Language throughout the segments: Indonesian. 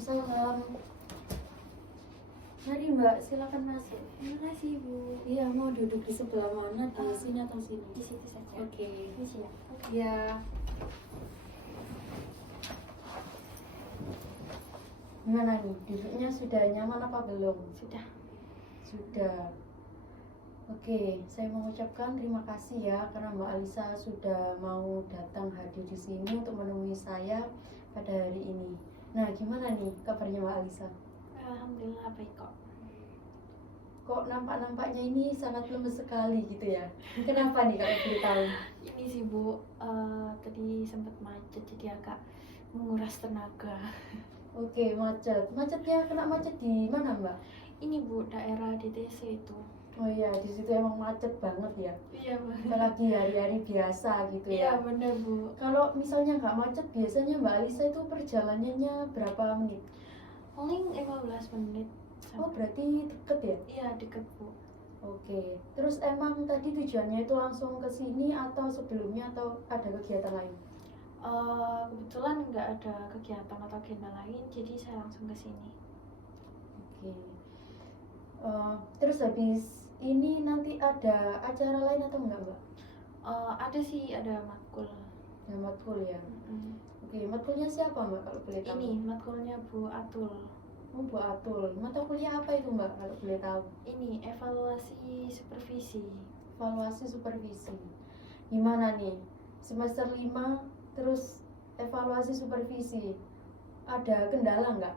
Waalaikumsalam. Mari Mbak, silakan masuk. Terima kasih Bu. Iya, mau duduk di sebelah mana? Di sini atau sini? Di situ saja. Oke. Di sini. Iya. Gimana nih? Duduknya sudah nyaman apa belum? Sudah. Sudah. Oke, saya mengucapkan terima kasih ya karena Mbak Alisa sudah mau datang hadir di sini untuk menemui saya pada hari ini. Nah, gimana nih kabarnya Mbak Alisa? Alhamdulillah baik kok. Kok nampak-nampaknya ini sangat lemes sekali gitu ya? Kenapa nih kalau boleh tahu? Ini sih Bu, tadi sempat macet jadi agak menguras tenaga. Oke, macet. Macetnya kena macet di mana Mbak? Ini Bu, daerah DTC itu. Oh iya, di situ emang macet banget ya. Iya Bu. Apalagi hari-hari biasa gitu Iya ya. benar Bu. Kalau misalnya nggak macet, biasanya Mbak Alisa itu perjalanannya berapa menit? Paling 15 menit. Oh, berarti deket ya? Iya deket Bu. Oke. Terus emang tadi tujuannya itu langsung ke sini atau sebelumnya atau ada kegiatan lain? Kebetulan nggak ada kegiatan atau agenda lain, jadi saya langsung ke sini. Oke. Terus habis ini nanti ada acara lain atau enggak Mbak? Ada sih, ada matkul. Ya, matkul ya. Mm-mm. Oke, matkulnya siapa Mbak kalau boleh tahu? Ini matkulnya Bu Atul. Oh, Bu Atul. Mata kuliah apa itu Mbak kalau boleh tahu? Ini evaluasi supervisi. Evaluasi supervisi. Gimana nih? Semester 5 terus evaluasi supervisi. Ada kendala nggak?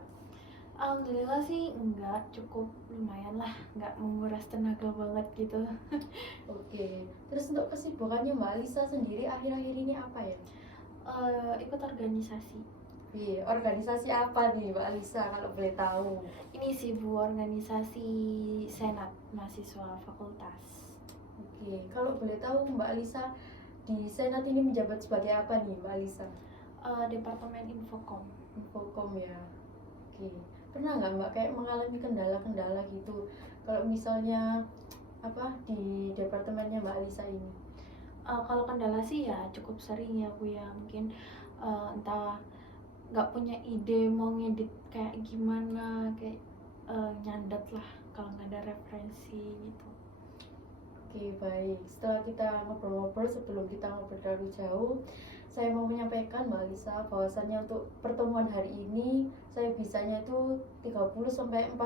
Alhamdulillah sih enggak, cukup lumayan lah, nggak menguras tenaga banget gitu. Oke. Terus untuk kesibukannya Mbak Alisa sendiri akhir-akhir ini apa ya? Ikut organisasi. Iya, organisasi apa nih Mbak Alisa kalau boleh tahu? Ini sih Bu, organisasi Senat mahasiswa fakultas. Oke, kalau boleh tahu Mbak Alisa di Senat ini menjabat sebagai apa nih Mbak Alisa? Departemen Infokom. Infokom ya. Oke. Pernah nggak Mbak kayak mengalami kendala-kendala gitu kalau misalnya apa di departemennya Mbak Alisa ini? Kalau kendala sih ya cukup sering ya Bu ya, mungkin entah nggak punya ide mau ngedit kayak gimana, kayak nyandet lah kalau nggak ada referensi gitu. Oke, baik. Setelah kita ngobrol-ngobrol, sebelum kita ngobrol terlalu jauh, saya mau menyampaikan Mbak Alisa bahwasannya untuk pertemuan hari ini saya bisanya itu 30-40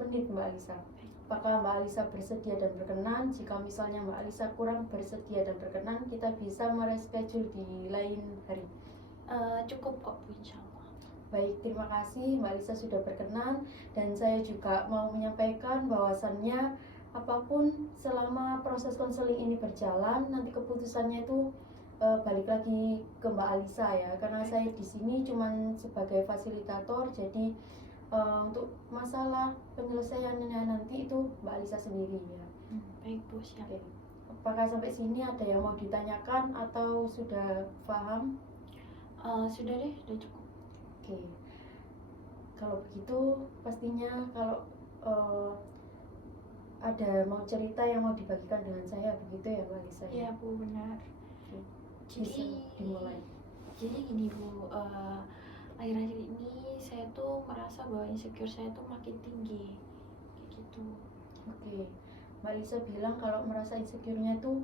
menit Mbak Alisa. Apakah Mbak Alisa bersedia dan berkenan? Jika misalnya Mbak Alisa kurang bersedia dan berkenan, kita bisa mereschedule di lain hari. Cukup kok Bu, insya Allah. Baik, terima kasih Mbak Alisa sudah berkenan. Dan saya juga mau menyampaikan bahwasannya apapun selama proses konseling ini berjalan, nanti keputusannya itu balik lagi ke Mbak Alisa ya, karena saya di sini cuma sebagai fasilitator, jadi untuk masalah penyelesaiannya nanti itu Mbak Alisa sendiri ya. Baik Bu, siap. Oke. Apakah sampai sini ada yang mau ditanyakan atau sudah paham? Sudah deh, udah cukup. Oke. Kalau begitu pastinya kalau ada mau cerita yang mau dibagikan dengan saya, begitu ya Mbak Alisa? Iya Bu, benar. Oke. Jadi Bisa dimulai. Jadi gini Bu, akhir-akhir ini saya tuh merasa bahwa insecure saya tuh makin tinggi, kayak gitu. Oke, Mbak Lisa bilang kalau merasa insecure-nya itu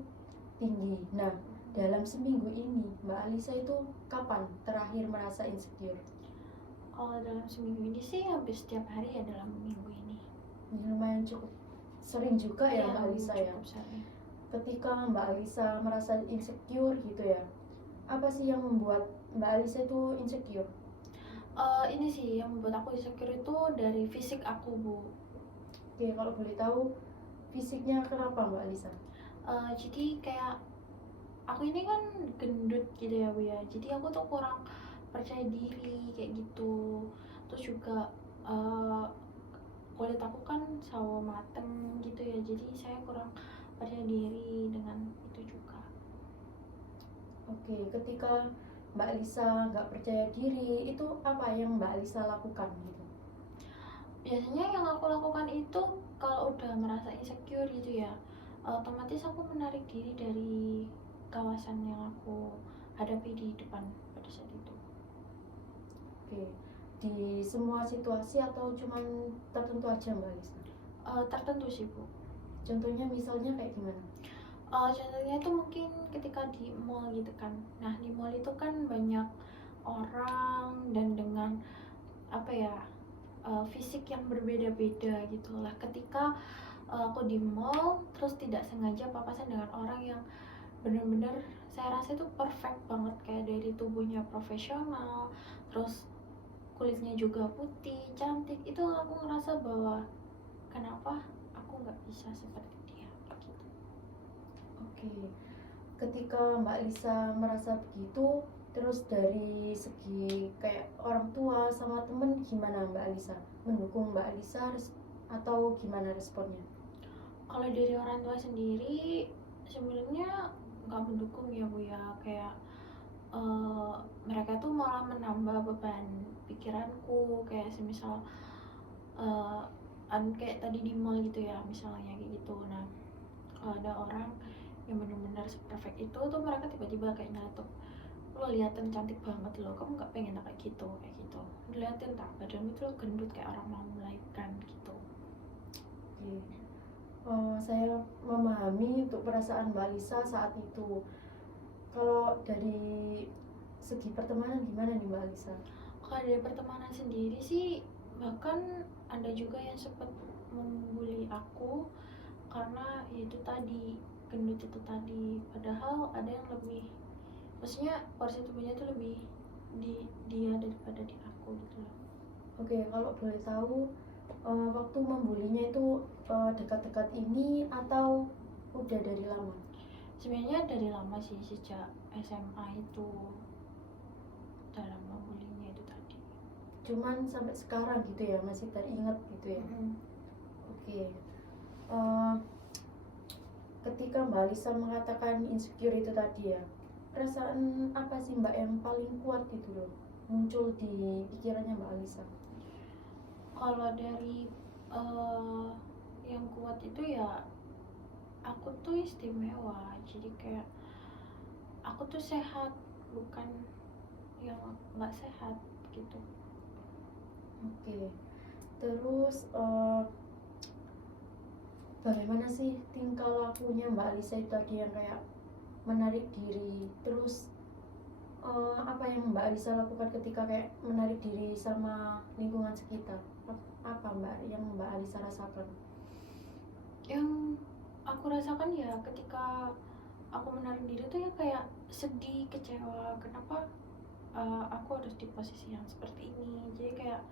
tinggi. Nah, dalam seminggu ini Mbak Alisa itu kapan terakhir merasa insecure? Dalam seminggu ini sih hampir setiap hari ya dalam minggu ini. Ini lumayan cukup sering juga ya Mbak Alisa ya. Cukup sering. Ketika Mbak Alisa merasa insecure gitu ya, apa sih yang membuat Mbak Alisa itu insecure? Ini sih yang membuat aku insecure itu dari fisik aku Bu. Oke, kalau boleh tahu fisiknya kenapa Mbak Alisa? Jadi kayak aku ini kan gendut gitu ya Bu ya, jadi aku tuh kurang percaya diri kayak gitu. Terus juga kulit aku kan sawo mateng gitu ya, jadi saya kurang percaya diri dengan itu juga. Oke, ketika Mbak Alisa nggak percaya diri, itu apa yang Mbak Alisa lakukan gitu? Biasanya yang aku lakukan itu kalau udah merasa insecure gitu ya, otomatis aku menarik diri dari kawasan yang aku hadapi di depan pada saat itu. Oke, di semua situasi atau cuman tertentu aja Mbak Alisa? Tertentu sih Bu. Contohnya misalnya kayak gimana? Contohnya itu mungkin ketika di mall gitu kan. Nah di mall itu kan banyak orang dan dengan apa ya, fisik yang berbeda-beda gitu lah. Ketika aku di mall terus tidak sengaja papasan dengan orang yang bener-bener saya rasa itu perfect banget, kayak dari tubuhnya profesional, terus kulitnya juga putih, cantik, itu aku ngerasa bahwa kenapa aku nggak bisa seperti dia gitu. Oke, ketika Mbak Lisa merasa begitu, terus dari segi kayak orang tua sama temen gimana Mbak Lisa? Mendukung Mbak Lisa atau gimana responnya? Kalau dari orang tua sendiri sebenarnya nggak mendukung ya Bu ya, kayak mereka tuh malah menambah beban pikiranku, kayak semisal kayak tadi di mall gitu ya misalnya kayak gitu. Nah kalau ada orang yang benar-benar perfect itu tuh mereka tiba-tiba kayak nyeletuk, lo liatin cantik banget lo, kamu nggak pengen kayak gitu, diliatin tak badan itu lo gendut kayak orang mau melahirkan gitu. Oke. Saya memahami untuk perasaan Mbak Lisa saat itu. Kalau dari segi pertemanan gimana nih Mbak Lisa? Kalau dari pertemanan sendiri sih bahkan ada juga yang sempat membuli aku karena itu tadi, gendut itu tadi, padahal ada yang lebih, maksudnya porsi tubuhnya tuh lebih di dia daripada di aku gitu loh. Oke, kalau boleh tahu waktu membulinya itu dekat-dekat ini atau udah dari lama? Sebenarnya dari lama sih, sejak SMA itu dalam membulinya itu tadi. Cuman sampai sekarang gitu ya, masih teringat gitu ya? Oke. Ketika Mbak Lisa mengatakan insecure itu tadi ya, perasaan apa sih Mbak yang paling kuat gitu loh muncul di pikirannya Mbak Lisa? Kalau dari yang kuat itu ya aku tuh istimewa, jadi kayak aku tuh sehat, bukan yang nggak sehat gitu. Oke. Terus bagaimana sih tingkah lakunya Mbak Lisa itu tadi yang kayak menarik diri? Terus apa yang Mbak Lisa lakukan ketika kayak menarik diri sama lingkungan sekitar? Apa Mbak yang Mbak Lisa rasakan? Yang aku rasakan ya ketika aku menarik diri tuh ya kayak sedih, kecewa, kenapa aku harus di posisi yang seperti ini. Jadi kayak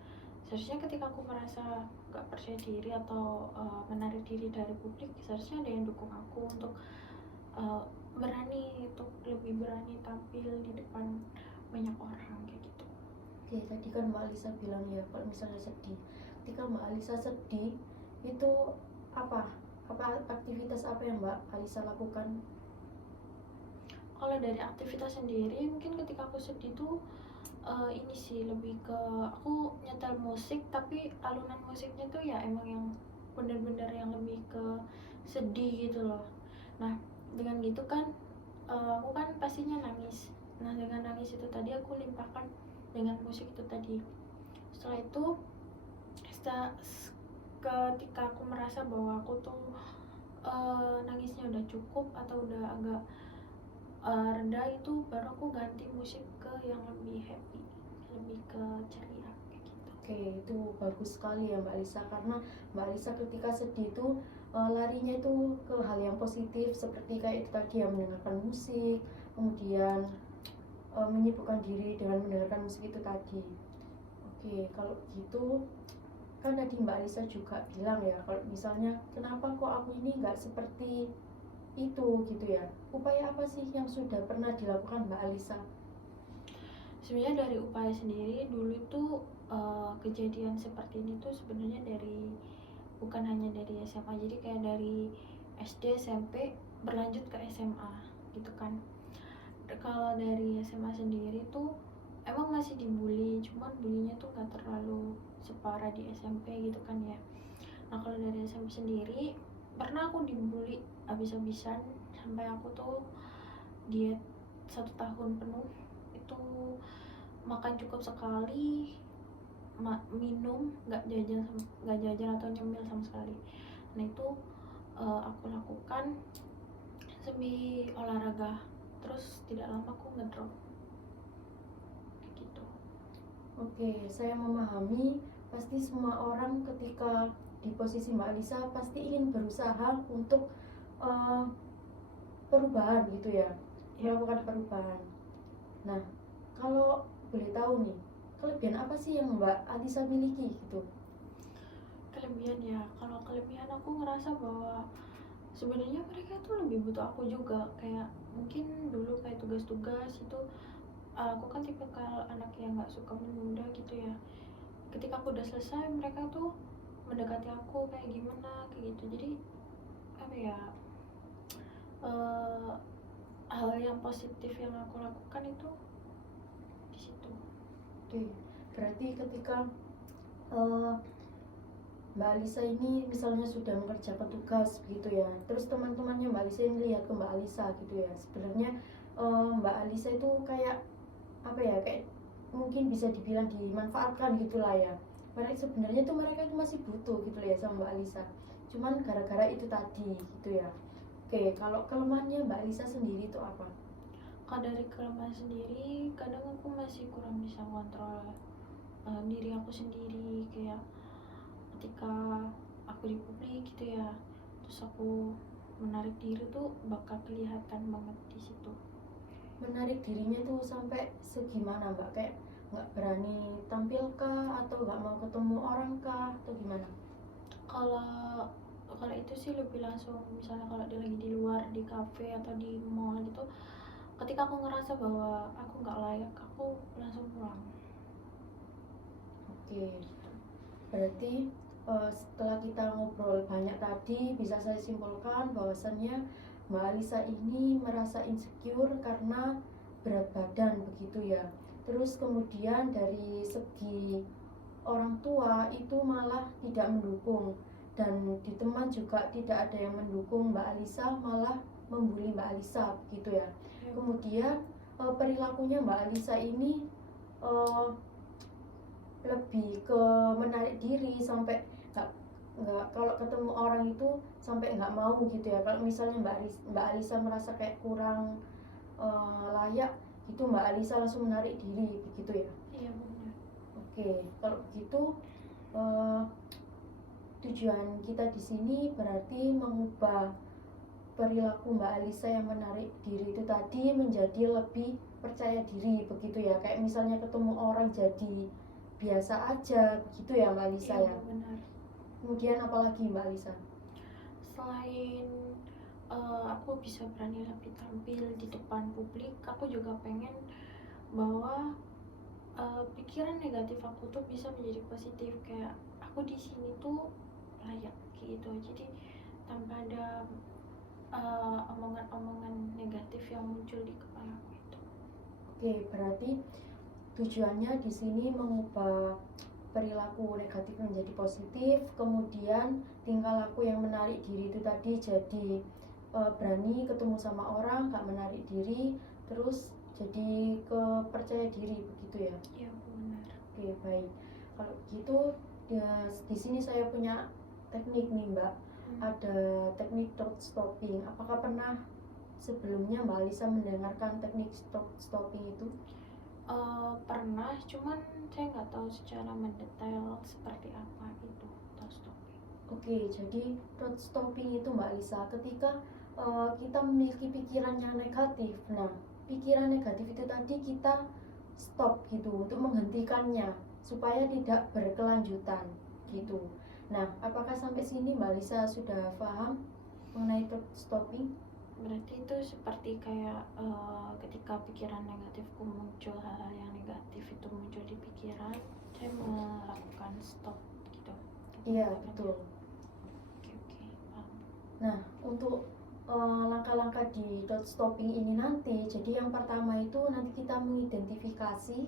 seharusnya ketika aku merasa gak percaya diri atau menarik diri dari publik, seharusnya ada yang dukung aku untuk lebih berani tampil di depan banyak orang kayak gitu. Oke, tadi kan Mbak Lisa bilang ya kalau misalnya sedih. Ketika Mbak Lisa sedih itu apa aktivitas apa yang Mbak Lisa lakukan? Kalau dari aktivitas sendiri mungkin ketika aku sedih tuh ini sih lebih ke aku nyetel musik, tapi alunan musiknya tuh ya emang yang bener-bener yang lebih ke sedih gitu loh. Nah dengan gitu kan aku kan pastinya nangis. Nah dengan nangis itu tadi aku limpahkan dengan musik itu tadi. Setelah itu ketika aku merasa bahwa aku tuh nangisnya udah cukup atau udah agak rendah, itu baru aku ganti musik ke yang lebih happy, lebih ke ceria kayak gitu. Oke, itu bagus sekali ya Mbak Lisa, karena Mbak Lisa ketika sedih itu larinya itu ke hal yang positif seperti kayak itu tadi yang mendengarkan musik, kemudian menyibukkan diri dengan mendengarkan musik itu tadi. Oke, kalau gitu kan tadi Mbak Lisa juga bilang ya kalau misalnya kenapa kok aku ini nggak seperti itu gitu ya, upaya apa sih yang sudah pernah dilakukan Mbak Alisa? Sebenarnya dari upaya sendiri dulu tuh kejadian seperti ini tuh sebenarnya dari bukan hanya dari SMA, jadi kayak dari SD, SMP berlanjut ke SMA gitu kan. Kalau dari SMA sendiri tuh emang masih dibully, cuman bulinya tuh gak terlalu separah di SMP gitu kan ya. Nah kalau dari SMP sendiri pernah aku dibully habis-habisan sampai aku tuh diet 1 tahun penuh, itu makan cukup sekali, minum, nggak jajan atau nyemil sama sekali. Nah itu aku lakukan semi olahraga, terus tidak lama aku ngedrop kayak gitu. Oke, saya memahami. Pasti semua orang ketika di posisi Mbak Alisa pasti ingin berusaha untuk uh, perubahan gitu ya, melakukan perubahan. Nah, kalau boleh tahu nih, kelebihan apa sih yang Mbak Alisa miliki gitu? Kelebihan ya, kalau kelebihan aku ngerasa bahwa sebenarnya mereka tuh lebih butuh aku juga. Kayak mungkin dulu kayak tugas-tugas itu aku kan tipikal anak yang nggak suka menunda gitu ya. Ketika aku udah selesai, mereka tuh mendekati aku kayak gimana kayak gitu. Jadi apa ya, eh, hal yang positif yang aku lakukan itu di situ. Oke, berarti ketika uh, Mbak Alisa ini misalnya sudah mengerjakan tugas begitu ya, terus teman-temannya Mbak Alisa ini lihat ke Mbak Alisa gitu ya, sebenarnya Mbak Alisa itu kayak apa ya, kayak mungkin bisa dibilang dimanfaatkan gitulah ya. Padahal sebenarnya tuh mereka itu masih butuh gitu ya sama Mbak Alisa, cuman gara-gara itu tadi gitu ya. Oke, kalau kelemahannya Mbak Alisa sendiri itu apa? Kalau dari kelemahan sendiri, kadang aku masih kurang bisa kontrol diri aku sendiri. Kayak ketika aku di publik gitu ya, terus aku menarik diri tuh bakal kelihatan banget di situ. Menarik dirinya tuh sampai segimana Mbak? Kayak nggak berani tampil kah, atau nggak mau ketemu orang kah, atau gimana? Kalau kalau itu sih lebih langsung, misalnya kalau dia lagi di luar, di cafe atau di mall gitu, ketika aku ngerasa bahwa aku nggak layak, aku langsung pulang. Oke, berarti setelah kita ngobrol banyak tadi, bisa saya simpulkan bahwasannya Mbak Alisa ini merasa insecure karena berat badan begitu ya. Terus kemudian dari segi orang tua itu malah tidak mendukung, dan di teman juga tidak ada yang mendukung Mbak Alisa, malah membuli Mbak Alisa begitu ya. Kemudian perilakunya Mbak Alisa ini lebih ke menarik diri, sampai nggak kalau ketemu orang itu sampai nggak mau gitu ya. Kalau misalnya Mbak Alisa merasa kayak kurang layak itu, Mbak Alisa langsung menarik diri begitu ya. Iya benar. Oke, kalau begitu tujuan kita di sini berarti mengubah perilaku Mbak Alisa yang menarik diri itu tadi menjadi lebih percaya diri begitu ya. Kayak misalnya ketemu orang jadi biasa aja begitu ya Mbak Alisa ya. Benar. Kemudian apalagi Mbak Alisa? Selain aku bisa berani lebih tampil di depan publik, aku juga pengen bahwa pikiran negatif aku tuh bisa menjadi positif. Kayak aku di sini tuh layak gitu. Jadi tanpa ada omongan-omongan negatif yang muncul di kepala aku itu. Oke, berarti tujuannya di sini mengubah perilaku negatif menjadi positif, kemudian tingkah laku yang menarik diri itu tadi jadi berani ketemu sama orang, gak menarik diri, terus jadi percaya diri begitu ya. Iya benar. Oke, baik. Kalau gitu ya, di sini saya punya teknik nih Mbak. Ada teknik thought stopping. Apakah pernah sebelumnya Mbak Alisa mendengarkan teknik thought stopping itu? Pernah, cuman saya nggak tahu secara mendetail seperti apa itu thought stopping. Oke, jadi thought stopping itu Mbak Alisa ketika kita memiliki pikiran yang negatif. Nah, pikiran negatif itu tadi kita stop gitu untuk menghentikannya supaya tidak berkelanjutan gitu. Nah, apakah sampai sini Mbak Alisa sudah paham mengenai thought stopping? Berarti itu seperti kayak ketika pikiran negatifku muncul, hal-hal yang negatif itu muncul di pikiran, saya melakukan stop gitu. Iya, betul. Oke, paham. Nah, untuk langkah-langkah di thought stopping ini nanti, jadi yang pertama itu nanti kita mengidentifikasi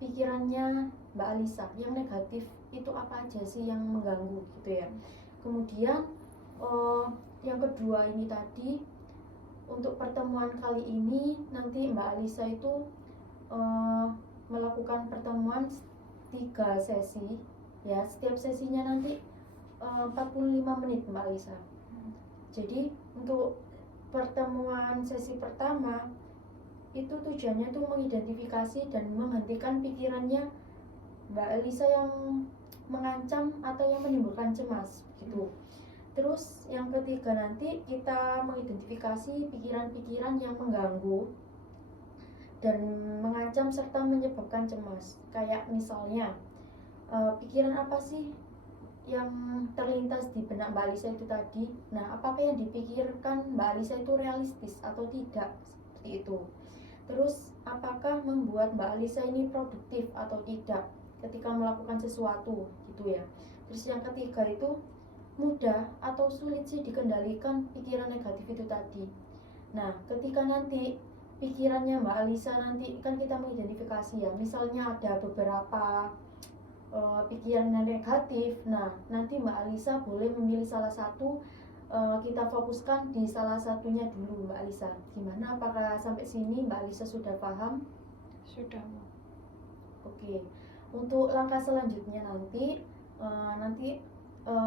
pikirannya Mbak Alisa yang negatif itu apa aja sih yang mengganggu gitu ya. Kemudian yang kedua ini tadi, untuk pertemuan kali ini nanti Mbak Alisa itu melakukan pertemuan 3 sesi ya, setiap sesinya nanti 45 menit Mbak Alisa. Jadi untuk pertemuan sesi pertama itu tujuannya tuh mengidentifikasi dan menghentikan pikirannya Mbak Alisa yang mengancam atau yang menimbulkan cemas gitu. Terus yang ketiga nanti kita mengidentifikasi pikiran-pikiran yang mengganggu dan mengancam serta menyebabkan cemas. Kayak misalnya pikiran apa sih yang terlintas di benak Mbak Alisa itu tadi. Nah, apakah yang dipikirkan Mbak Alisa itu realistis atau tidak, seperti itu. Terus apakah membuat Mbak Alisa ini produktif atau tidak ketika melakukan sesuatu gitu ya. Terus yang ketiga itu mudah atau sulit sih dikendalikan pikiran negatif itu tadi. Nah, ketika nanti pikirannya Mbak Alisa nanti kan kita mengidentifikasi ya, misalnya ada beberapa pikiran yang negatif. Nah, nanti Mbak Alisa boleh memilih salah satu, kita fokuskan di salah satunya dulu Mbak Alisa. Gimana, apakah sampai sini Mbak Alisa sudah paham? Sudah, Bu. Oke, untuk langkah selanjutnya nanti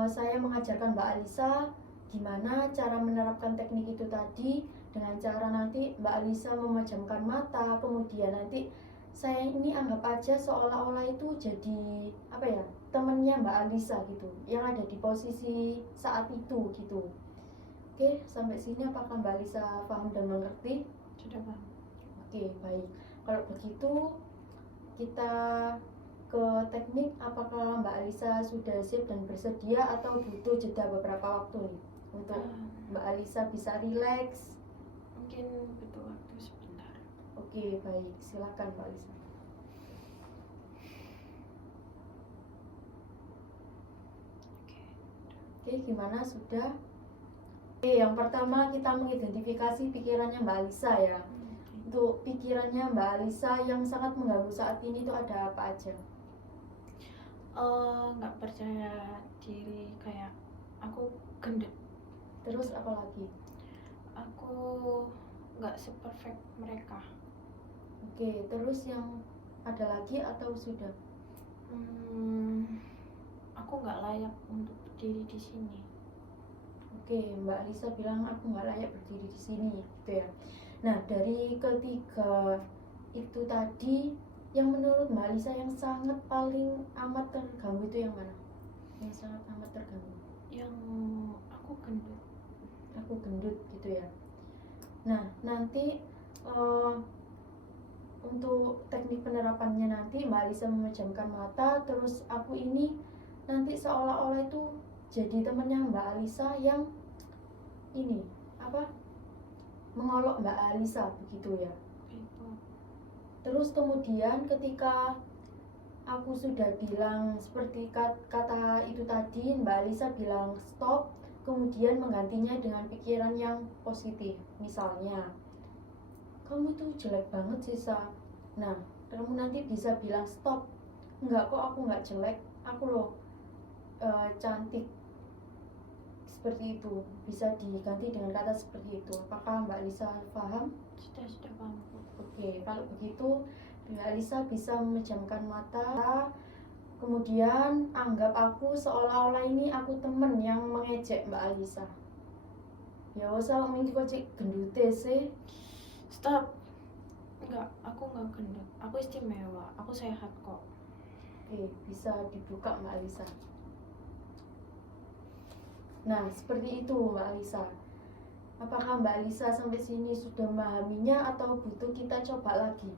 saya mengajarkan Mbak Alisa gimana cara menerapkan teknik itu tadi, dengan cara nanti Mbak Alisa memejamkan mata, kemudian nanti saya ini anggap aja seolah-olah itu jadi apa ya, temennya Mbak Alisa gitu, yang ada di posisi saat itu gitu. Oke, sampai sini apakah Mbak Alisa paham dan mengerti? Sudah, Pak. Oke, baik. Kalau begitu kita ke teknik. Apakah Mbak Alisa sudah siap dan bersedia atau butuh jeda beberapa waktu nih untuk Mbak Alisa bisa rileks? Mungkin butuh waktu sebentar. Oke, baik. Silakan Mbak Alisa. Oke, gimana? Sudah? Oke, yang pertama kita mengidentifikasi pikirannya Mbak Alisa ya. Untuk pikirannya Mbak Alisa yang sangat mengganggu saat ini itu ada apa aja? Nggak percaya diri, kayak aku gendut. Terus apa lagi? Aku nggak seperfect mereka. Oke, terus yang ada lagi atau sudah? Aku nggak layak untuk berdiri di sini. Oke, Mbak Alisa bilang aku nggak layak berdiri di sini, gitu ya. Nah, dari ketiga itu tadi, yang menurut Mbak Alisa yang sangat paling amat terganggu itu yang mana? Yang sangat amat terganggu? Yang aku gendut. Aku gendut, gitu ya. Nah, nanti untuk teknik penerapannya nanti Mbak Alisa memejamkan mata, terus aku ini nanti seolah-olah itu jadi temannya Mbak Alisa yang ini apa, mengolok Mbak Alisa begitu ya. Terus kemudian ketika aku sudah bilang seperti kata itu tadi, Mbak Alisa bilang stop, kemudian menggantinya dengan pikiran yang positif. Misalnya, kamu tuh jelek banget sih, Sa. Nah, kamu nanti bisa bilang stop. Enggak kok, aku nggak jelek, aku loh cantik. Seperti itu, bisa diganti dengan kata seperti itu. Apakah Mbak Alisa paham? Sudah paham. Oke, kalau begitu Mbak Alisa bisa memejamkan mata, kemudian anggap aku seolah-olah ini aku temen yang mengejek Mbak Alisa. Ya usah minggu kok cek gendute sih. Stop. Enggak, aku nggak gendut. Aku istimewa. Aku sehat kok. Oke, bisa dibuka Mbak Alisa. Nah, seperti itu Mbak Alisa. Apakah Mbak Alisa sampai sini sudah memahaminya atau butuh kita coba lagi?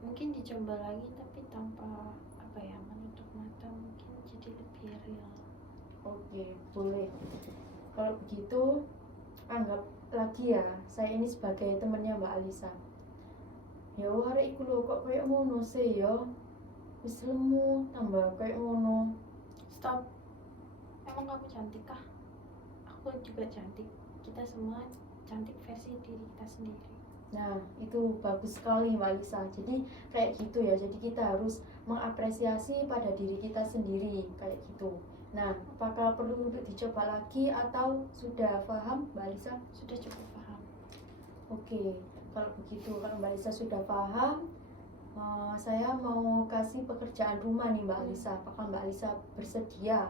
Mungkin dicoba lagi tapi tanpa apa ya, menutup mata, mungkin jadi lebih real. Oke, boleh. Kalau begitu anggap lagi ya, saya ini sebagai temannya Mbak Alisa. Ya hari iku lho kok kayak ngono sih ya. Wis lemu tambah kayak ngono. Stop. Emang kamu cantik kah? Aku juga cantik. Kita semua cantik versi diri kita sendiri. Nah, itu bagus sekali Mbak Alisa. Jadi kayak gitu ya. Jadi kita harus mengapresiasi pada diri kita sendiri kayak gitu. Nah, apakah perlu untuk dicoba lagi atau sudah paham Mbak Alisa? Sudah cukup paham. Oke, kalau begitu, kalau Mbak Alisa sudah paham, Saya mau kasih pekerjaan rumah nih Mbak Alisa. Apakah Mbak Alisa bersedia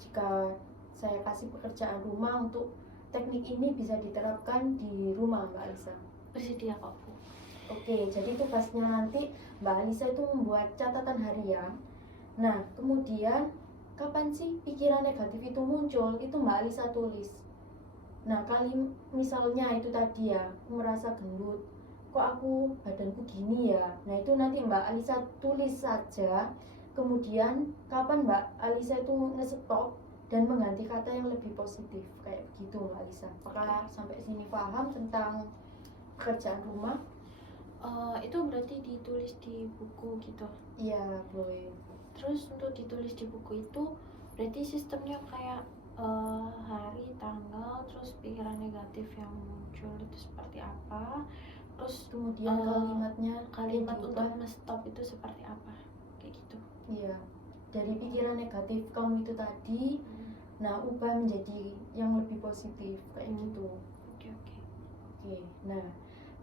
jika saya kasih pekerjaan rumah untuk teknik ini bisa diterapkan di rumah Mbak Alisa? Bersedia kok Bu. Oke, jadi tugasnya nanti Mbak Alisa itu membuat catatan harian. Nah, kemudian kapan sih pikiran negatif itu muncul? Itu Mbak Alisa tulis. Nah, kali misalnya itu tadi ya, aku merasa gendut. Kok aku badanku gini ya? Nah, itu nanti Mbak Alisa tulis saja. Kemudian kapan Mbak Alisa itu nge-stop dan mengganti kata yang lebih positif. Kayak begitu Mbak Alisa. Apakah sampai sini paham tentang pekerjaan rumah? Itu berarti ditulis di buku gitu. Iya, boleh. Terus untuk ditulis di buku itu berarti sistemnya kayak hari, tanggal, terus pikiran negatif yang muncul itu seperti apa, terus Kemudian kalimat untuk diubah. stop itu seperti apa, kayak gitu. Iya, dari pikiran negatif kamu itu tadi, nah ubah menjadi yang lebih positif kayak gitu. Oke. Oke, nah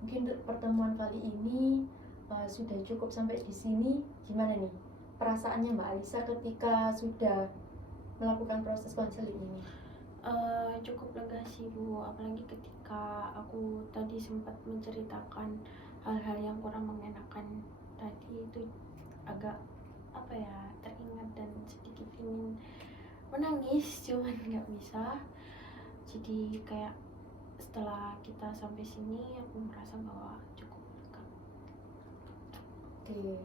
mungkin untuk pertemuan kali ini sudah cukup sampai di sini. Gimana nih perasaannya Mbak Alisa ketika sudah melakukan proses konseling ini? Cukup lega sih Bu, apalagi ketika aku tadi sempat menceritakan hal-hal yang kurang mengenakan tadi, itu agak apa ya, teringat dan sedikit ingin menangis cuman nggak bisa. Jadi kayak setelah kita sampai sini aku merasa bahwa cukup lega. Oke,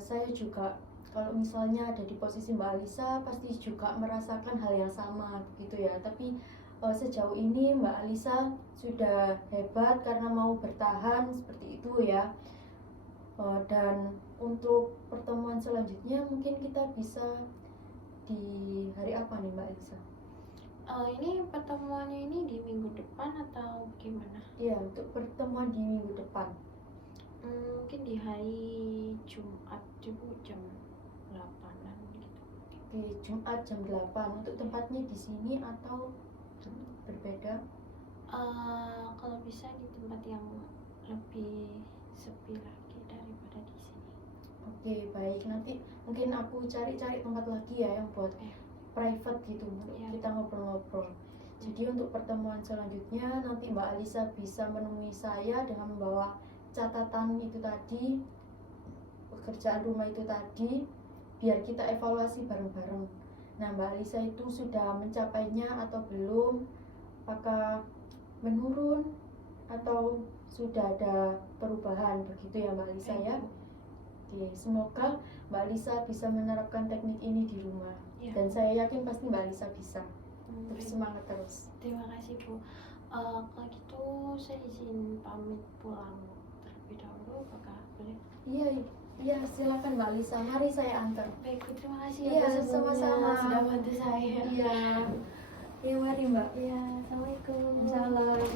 saya juga kalau misalnya ada di posisi Mbak Alisa pasti juga merasakan hal yang sama begitu ya. Tapi sejauh ini Mbak Alisa sudah hebat karena mau bertahan seperti itu ya. Dan untuk pertemuan selanjutnya mungkin kita bisa di hari apa nih Mbak Alisa? Ini pertemuannya ini di minggu depan atau gimana? Iya, untuk pertemuan di minggu depan. Mungkin di hari Jumat juga jam 8-an gitu. Oke, Jumat jam 8. Untuk tempatnya di sini atau berbeda? Kalau bisa di tempat yang lebih sepi lagi daripada di sini. Oke, baik. Nanti mungkin aku cari-cari tempat lagi ya yang buat private gitu untuk kita ngobrol-ngobrol. Jadi untuk pertemuan selanjutnya nanti Mbak Alisa bisa menemui saya dengan membawa catatan itu tadi, pekerjaan rumah itu tadi, biar kita evaluasi bareng-bareng. Nah, Mbak Alisa itu sudah mencapainya atau belum? Apakah menurun atau sudah ada perubahan begitu ya Mbak Alisa ya? Oke, semoga Mbak Alisa bisa menerapkan teknik ini di rumah. Dan saya yakin pasti Mbak Alisa bisa. Terus semangat terus. Terima kasih Bu. Kalau gitu saya izin pamit pulang terlebih dahulu, apakah boleh? Iya, silakan Mbak Alisa. Mari saya antar. Baik Bu, terima kasih Iya, atas sebelumnya sama-sama. sudah bantu saya. Iya. Iya, mari Mbak. Iya, assalamualaikum. Salam.